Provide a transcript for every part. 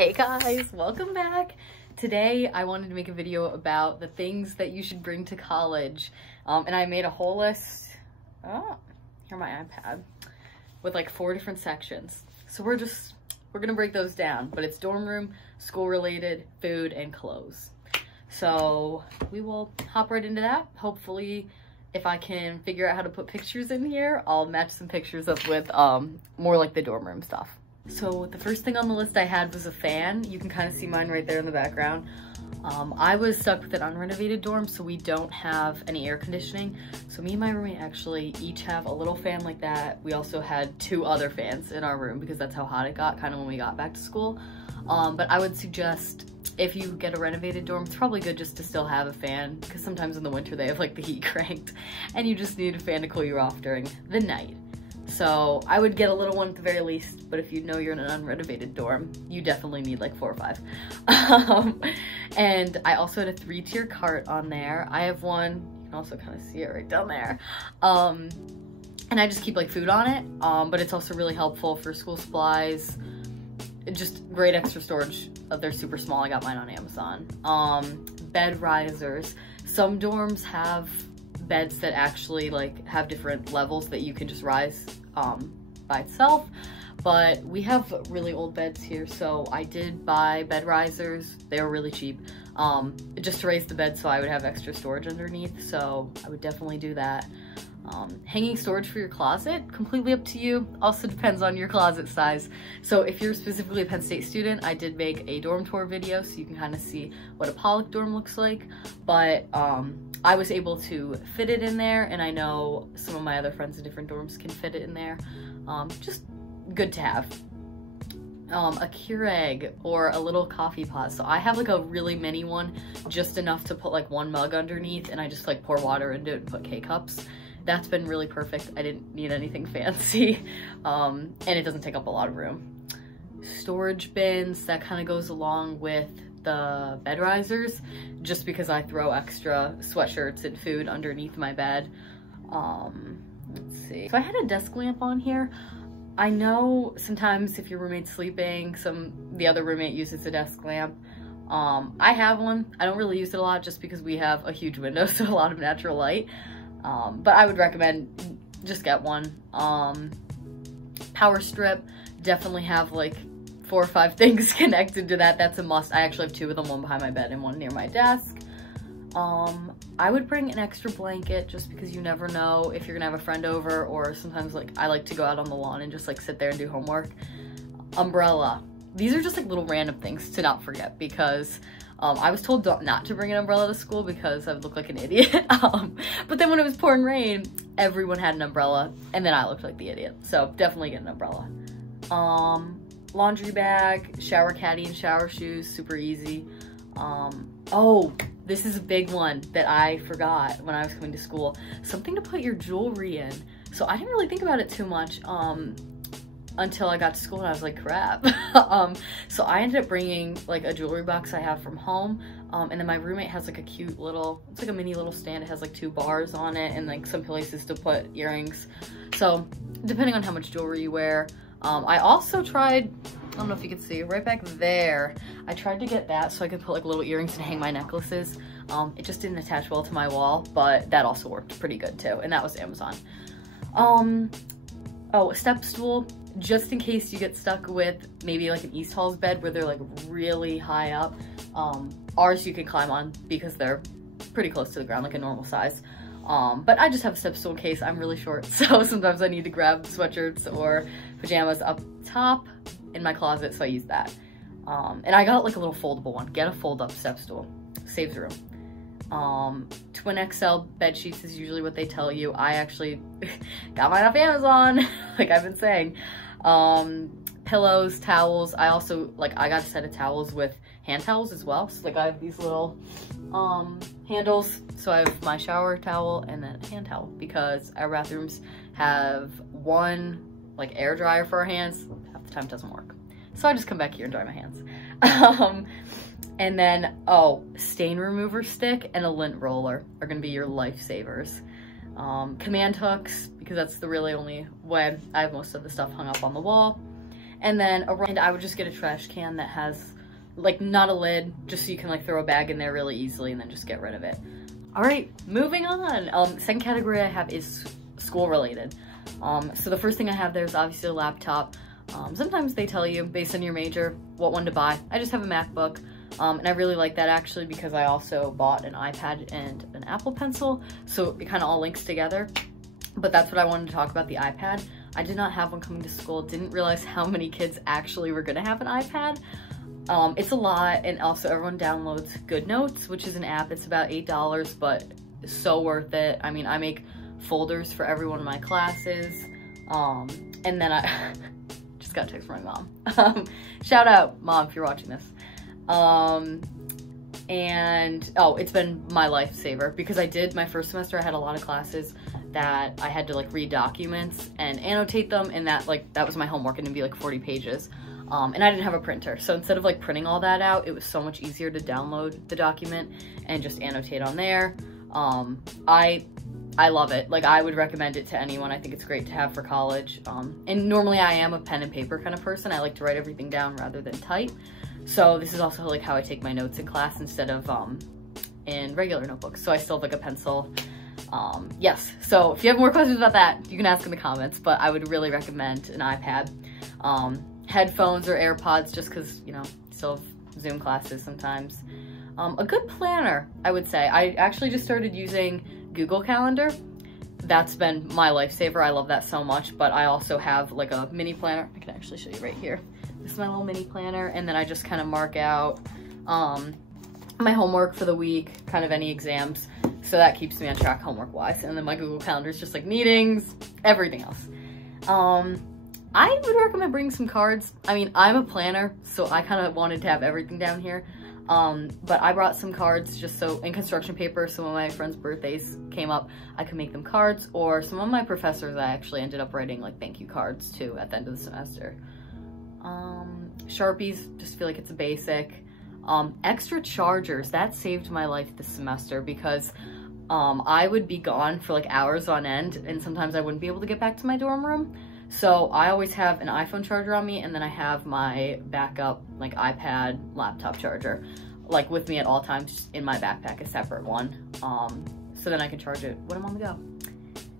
Hey guys, welcome back. Today I wanted to make a video about the things that you should bring to college. And I made a whole list, here my iPad, with like 4 different sections. So we're gonna break those down, but it's dorm room, school related, food, and clothes. So we will hop right into that. Hopefully, if I can figure out how to put pictures in here, I'll match some pictures up with more like the dorm room stuff. So the first thing on the list I had was a fan. You can kind of see mine right there in the background. I was stuck with an unrenovated dorm, so we don't have any air conditioning. So me and my roommate actually each have a little fan like that. We also had 2 other fans in our room because that's how hot it got kind of when we got back to school. But I would suggest if you get a renovated dorm, it's probably good just to still have a fan because sometimes in the winter they have like the heat cranked and you just need a fan to cool you off during the night. So I would get a little one at the very least, but if you know you're in an unrenovated dorm, you definitely need like 4 or 5. And I also had a 3-tier cart on there. I have one, you can also kind of see it right down there. And I just keep like food on it, but it's also really helpful for school supplies. Just great extra storage. They're super small. I got mine on Amazon. Bed risers. Some dorms have beds that actually like have different levels that you can just rise by itself, but we have really old beds here, so I did buy bed risers. They were really cheap, just to raise the bed so I would have extra storage underneath, so I would definitely do that. Hanging storage for your closet, completely up to you. Also depends on your closet size. So if you're specifically a Penn State student, I did make a dorm tour video so you can kind of see what a Pollock dorm looks like, but I was able to fit it in there, and I know some of my other friends in different dorms can fit it in there. Just good to have. A Keurig or a little coffee pot. So I have like a really mini one, just enough to put like 1 mug underneath, and I just like pour water into it and put K-cups. That's been really perfect. I didn't need anything fancy, and it doesn't take up a lot of room. Storage bins, that kind of goes along with the bed risers, just because I throw extra sweatshirts and food underneath my bed. Let's see. So I had a desk lamp on here. I know sometimes if your roommate's sleeping, the other roommate uses a desk lamp. I have one. I don't really use it a lot just because we have a huge window, so a lot of natural light. But I would recommend just get one. Power strip, definitely have like 4 or 5 things connected to that. That's a must. I actually have 2 of them, one behind my bed and one near my desk. I would bring an extra blanket just because you never know if you're gonna have a friend over, or sometimes like I like to go out on the lawn and just like sit there and do homework. Umbrella. These are just like little random things to not forget because I was told not to bring an umbrella to school because I would look like an idiot. But then when it was pouring rain, everyone had an umbrella and then I looked like the idiot. So definitely get an umbrella. Laundry bag, shower caddy and shower shoes, super easy. Oh, this is a big one that I forgot when I was coming to school. Something to put your jewelry in. So I didn't really think about it too much until I got to school and I was like, crap. So I ended up bringing like a jewelry box I have from home. And then my roommate has like a cute little, it's like a mini little stand. It has like 2 bars on it and like some places to put earrings. So depending on how much jewelry you wear. I also tried, I don't know if you can see right back there, I tried to get that so I could put like little earrings and hang my necklaces. It just didn't attach well to my wall, but that also worked pretty good too, and that was Amazon. Oh, a step stool, just in case you get stuck with maybe like an East Hall's bed where they're like really high up. Ours you can climb on because they're pretty close to the ground, like a normal size. But I just have a step stool in case I'm really short, so sometimes I need to grab sweatshirts or pajamas up top in my closet, so I use that. And I got like a little foldable one. Get a fold-up step stool, saves room. Twin XL bed sheets is usually what they tell you. I actually got mine off Amazon, like I've been saying. Pillows, towels. I also, like, I got a set of towels with hand towels as well. So like I have these little handles. So I have my shower towel and then hand towel because our bathrooms have one like air dryer for our hands. Half the time it doesn't work. So I just come back here and dry my hands. And then, oh, stain remover stick and a lint roller are gonna be your lifesavers. Command hooks, because that's the really only way I have most of the stuff hung up on the wall. And then around, I would just get a trash can that has like not a lid, just so you can like throw a bag in there really easily and then just get rid of it. All right, moving on. Second category I have is school related. So the first thing I have there is obviously a laptop. Sometimes they tell you based on your major what one to buy. I just have a MacBook, and I really like that actually because I also bought an iPad and an Apple Pencil, so it kind of all links together. But that's what I wanted to talk about, the iPad. I did not have one coming to school, didn't realize how many kids actually were gonna have an iPad. It's a lot, and also everyone downloads GoodNotes, which is an app. It's about $8, but so worth it. I mean, I make folders for every one of my classes, and then I just got a text from my mom. Shout out, Mom, if you're watching this. And oh, it's been my lifesaver because my first semester I had a lot of classes that I had to like read documents and annotate them, and that was my homework, and it'd be like 40 pages. And I didn't have a printer, so instead of like printing all that out, it was so much easier to download the document and just annotate on there. I love it. Like, I would recommend it to anyone. I think it's great to have for college. And normally I am a pen and paper kind of person. I like to write everything down rather than type. So this is also like how I take my notes in class instead of in regular notebooks. So I still have like a pencil. Yes, so if you have more questions about that, you can ask in the comments, but I would really recommend an iPad. Headphones or AirPods, just because, you know, still have Zoom classes sometimes. A good planner, I would say. I actually just started using Google Calendar. That's been my lifesaver. I love that so much, but I also have like a mini planner. I can actually show you right here. This is my little mini planner, and then I just kind of mark out my homework for the week, kind of any exams, so that keeps me on track homework-wise. And then my Google Calendar is just like meetings, everything else. I would recommend bringing some cards. I mean, I'm a planner, so I kind of wanted to have everything down here. But I brought some cards just so, in construction paper, so when my friends' birthdays came up, I could make them cards, or some of my professors I actually ended up writing like thank you cards to at the end of the semester. Sharpies, just feel like it's a basic. Extra chargers, that saved my life this semester because I would be gone for like hours on end, and sometimes I wouldn't be able to get back to my dorm room. So I always have an iPhone charger on me, and then I have my backup like iPad laptop charger like with me at all times in my backpack, a separate one. So then I can charge it when I'm on the go.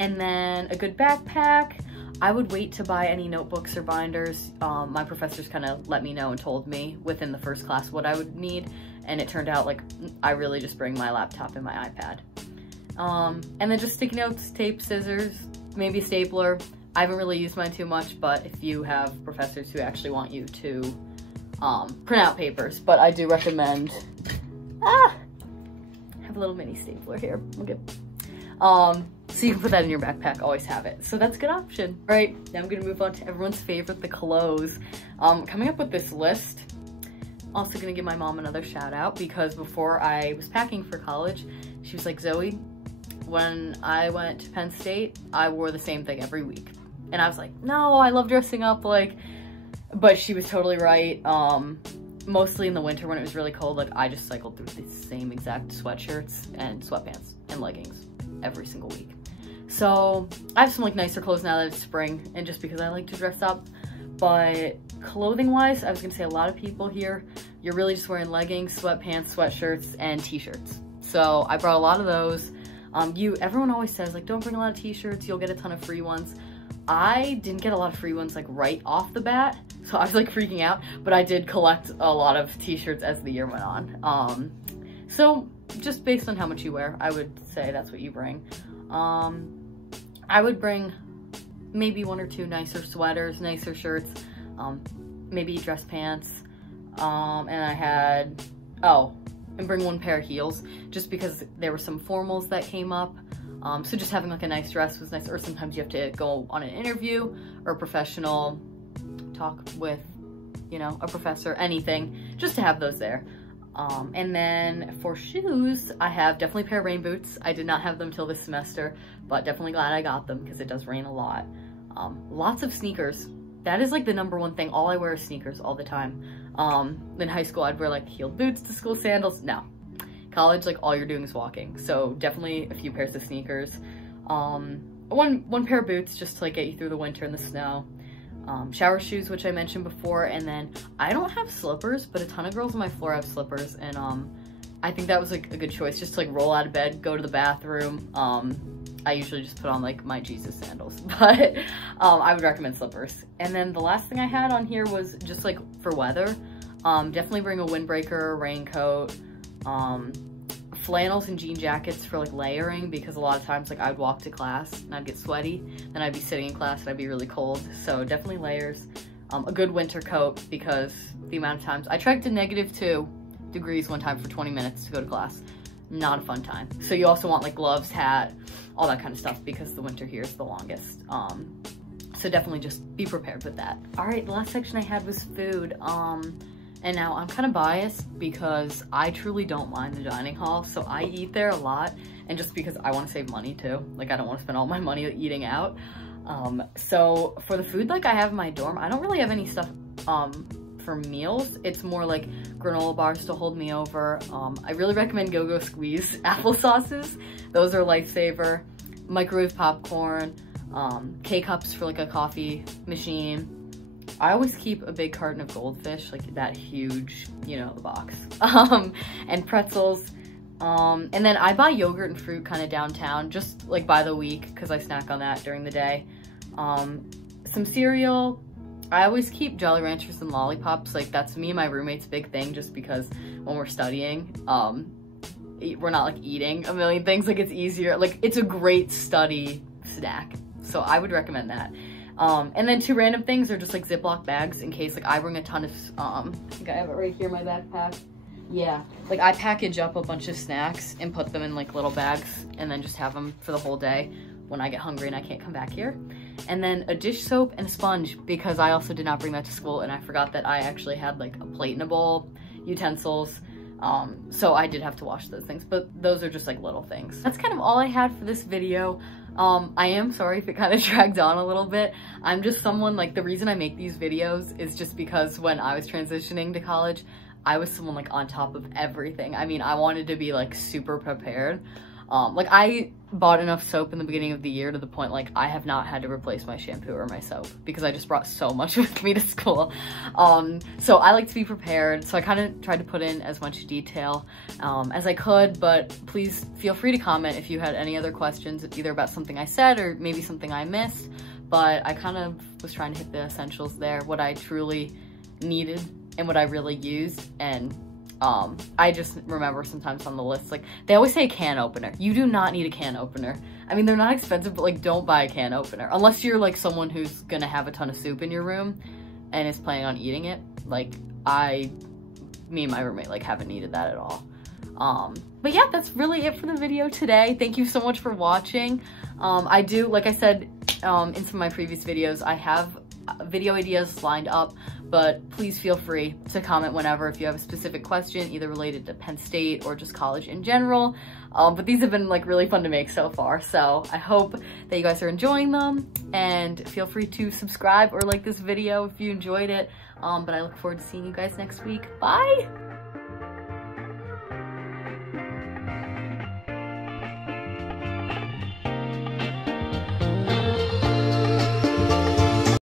And then a good backpack. I would wait to buy any notebooks or binders. My professors kind of let me know and told me within the first class what I would need, and it turned out like I really just bring my laptop and my iPad. And then just sticky notes, tape, scissors, maybe a stapler. I haven't really used mine too much, but if you have professors who actually want you to print out papers, but I do recommend, I have a little mini stapler here. Okay. So you can put that in your backpack, always have it. So that's a good option. All right, now I'm gonna move on to everyone's favorite, the clothes. Coming up with this list, also gonna give my mom another shout out because before I was packing for college, she was like, Zoe, when I went to Penn State, I wore the same thing every week. And I was like, no, I love dressing up, like, but she was totally right. Mostly in the winter when it was really cold, like I just cycled through the same exact sweatshirts and sweatpants and leggings every single week. So I have some like nicer clothes now that it's spring, and just because I like to dress up. But clothing wise, I was gonna say a lot of people here, you're really just wearing leggings, sweatpants, sweatshirts, and t-shirts. So I brought a lot of those. Everyone always says like, don't bring a lot of t-shirts, you'll get a ton of free ones. I didn't get a lot of free ones like right off the bat, so I was like freaking out, but I did collect a lot of t-shirts as the year went on. So just based on how much you wear, I would say that's what you bring. I would bring maybe one or two nicer sweaters, nicer shirts, maybe dress pants, and bring one pair of heels, just because there were some formals that came up. So just having like a nice dress was nice, or sometimes you have to go on an interview or a professional talk with, you know, a professor, anything, just to have those there. And then for shoes, I have definitely a pair of rain boots. I did not have them till this semester, but definitely glad I got them because it does rain a lot. Lots of sneakers. That is like the number one thing. All I wear is sneakers all the time. In high school, I'd wear like heeled boots to school, sandals. No. College, like all you're doing is walking. So definitely a few pairs of sneakers. One pair of boots just to like get you through the winter and the snow. shower shoes, which I mentioned before, and then I don't have slippers, but a ton of girls on my floor have slippers, and I think that was like a good choice, just to like roll out of bed, go to the bathroom. I usually just put on like my Jesus sandals, but I would recommend slippers. And then the last thing I had on here was just like for weather. Definitely bring a windbreaker, raincoat, flannels and jean jackets for like layering, because a lot of times like I'd walk to class and I'd get sweaty, then I'd be sitting in class and I'd be really cold. So definitely layers. A good winter coat, because the amount of times I trekked to -2 degrees one time for 20 minutes to go to class. Not a fun time. So you also want like gloves, hat, all that kind of stuff, because the winter here is the longest. So definitely just be prepared with that. All right, the last section I had was food. And now I'm kind of biased because I truly don't mind the dining hall. So I eat there a lot, and just because I want to save money too. Like I don't want to spend all my money eating out. So for the food like I have in my dorm, I don't really have any stuff for meals. It's more like granola bars to hold me over. I really recommend Go-Go Squeeze applesauces. Those are a lifesaver. Microwave popcorn, K-cups for like a coffee machine. I always keep a big carton of Goldfish, like that huge, you know, the box, and pretzels. And then I buy yogurt and fruit kind of downtown, just like by the week, because I snack on that during the day. Some cereal. I always keep Jolly Ranchers and lollipops. Like that's me and my roommate's big thing, just because when we're studying, we're not like eating a million things. Like it's easier, like it's a great study snack. So I would recommend that. And then 2 random things are just like Ziploc bags, in case like I bring a ton of, I think I have it right here in my backpack. Yeah, like I package up a bunch of snacks and put them in like little bags, and then just have them for the whole day when I get hungry and I can't come back here. And then a dish soap and a sponge, because I also did not bring that to school, and I forgot that I actually had like a plate and a bowl, utensils. So I did have to wash those things, but those are just like little things. That's kind of all I had for this video. I am sorry if it kind of dragged on a little bit. I'm just someone, like the reason I make these videos is just because when I was transitioning to college, I was someone like on top of everything. I mean, I wanted to be like super prepared. Like I bought enough soap in the beginning of the year to the point like I have not had to replace my shampoo or my soap, because I just brought so much with me to school. So I like to be prepared. So I kind of tried to put in as much detail as I could, but please feel free to comment if you had any other questions, either about something I said or maybe something I missed. But I kind of was trying to hit the essentials there, what I truly needed and what I really used. And I just remember sometimes on the list, like they always say a can opener. You do not need a can opener. I mean, they're not expensive, but like don't buy a can opener unless you're like someone who's gonna have a ton of soup in your room and is planning on eating it. Like me and my roommate like haven't needed that at all. But yeah, that's really it for the video today. Thank you so much for watching. I do, like I said in some of my previous videos, I have video ideas lined up, but please feel free to comment whenever if you have a specific question, either related to Penn State or just college in general. But these have been like really fun to make so far, so I hope that you guys are enjoying them, and feel free to subscribe or like this video if you enjoyed it. But I look forward to seeing you guys next week. Bye!